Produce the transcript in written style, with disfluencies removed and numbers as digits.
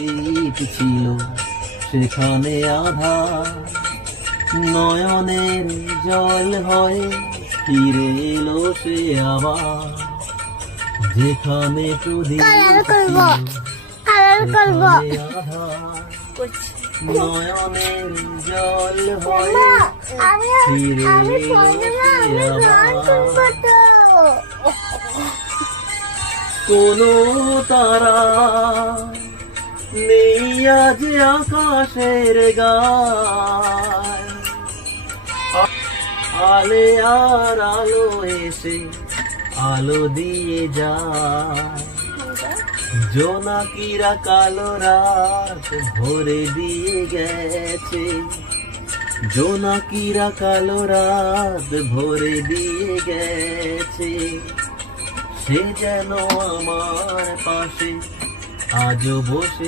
অতীত ছিল সেখানে আধার, নয়নের জল হয়ে ফিরে এলো সে আবার, যেখানে প্রদীপ ছিল সেখানে আধার, নয়নের জল হয়ে ফিরে এলো সে আবার। কোনো তারা নেই আজ আকাশের গায়, আলে আর আলো এসে আলো দিয়ে যায়, জোনাকিরা কালো রাত ভরে দিয়ে গেছে, জোনাকিরা কালো রাত ভরে দিয়ে গেছে, সে যেন আমার পাশে আজও বসে